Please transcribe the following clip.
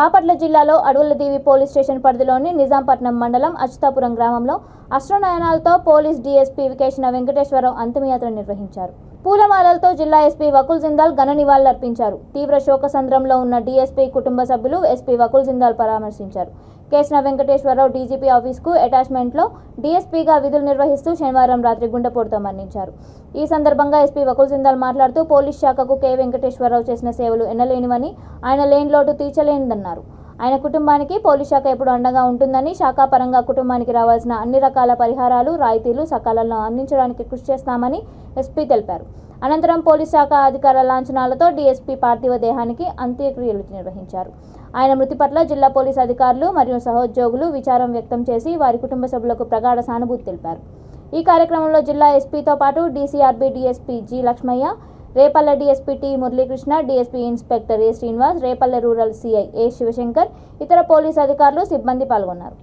బాపట్ల జిల్లాలో అడవులదీవి police station పరిధిలోని నిజాంపట్నం మండలం అచ్యుతాపురం గ్రామంలో అశ్రునయనాలతో పోలీస్ డీఎస్పీ వికేశన వెంకటేశ్వరరావు అంతిమయాత్ర నిర్వహించారు. పూలమాలలతో జిల్లా ఎస్పీ వకుల్ జిందాల్ ఘన నివాళులర్పించారు. తీవ్ర శోకసంద్రంలో ఉన్న డీఎస్పీ కుటుంబ సభ్యులు ఎస్పీ వకుల్ జిందాల్ పరామర్శించారు. కేశన వెంకటేశ్వరరావు డీజీపీ ఆఫీస్కు అటాచ్మెంట్లో డీఎస్పీగా విధులు నిర్వహిస్తూ శనివారం రాత్రి గుండెపోటుతో మరణించారు. ఈ సందర్భంగా ఎస్పీ వకుల్ జిందాల్ మాట్లాడుతూ పోలీస్ శాఖకు కె వెంకటేశ్వరరావు చేసిన సేవలు ఎన్నలేనివని, ఆయన లేని లోటు తీర్చలేనిదన్నారు. ఆయన కుటుంబానికి పోలీస్ శాఖ ఎప్పుడు అండగా ఉంటుందని, శాఖాపరంగా కుటుంబానికి రావాల్సిన అన్ని రకాల పరిహారాలు, రాయితీలు సకాలంలో అందించడానికి కృషి చేస్తామని ఎస్పీ తెలిపారు. అనంతరం పోలీస్ శాఖ అధికారుల లాంఛనాలతో డీఎస్పీ పార్థివ దేహానికి అంత్యక్రియలు నిర్వహించారు. ఆయన మృతి పట్ల జిల్లా పోలీస్ అధికారులు మరియు సహోద్యోగులు విచారం వ్యక్తం చేసి వారి కుటుంబ సభ్యులకు ప్రగాఢ సానుభూతి తెలిపారు. ఈ కార్యక్రమంలో జిల్లా ఎస్పీతో పాటు DCRB DSP G Lakshmaiah, Repalle DSP T Muralikrishna, DSP inspector A Srinivas, Repalle rural CI A Sivashankar, ఇతర పోలీస్ అధికారులు, సిబ్బంది పాల్గొన్నారు.